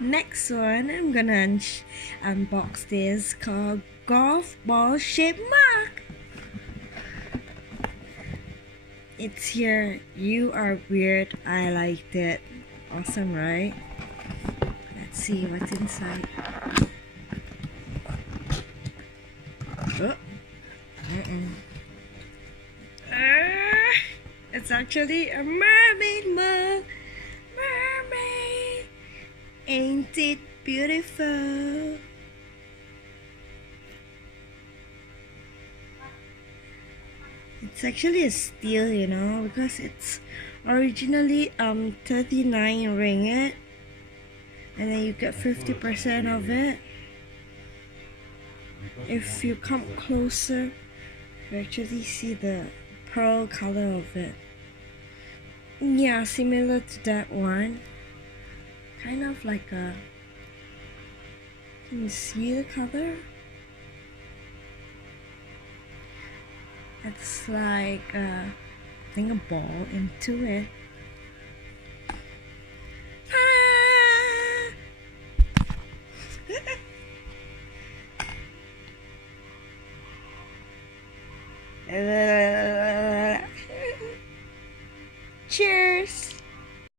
Next one, I'm gonna unbox this called golf ball shaped mug. It's here. You are weird. I liked it. Awesome, right? Let's see what's inside. Oh. It's actually a mermaid mug. Mermaid. Ain't it beautiful? It's actually a steal, you know, because it's originally 39 ringgit, and then you get 50% of it. If you come closer, you actually see the pearl color of it. Yeah, similar to that one. Kind of like a... Can you see the color? It's like putting a ball into it. Cheers!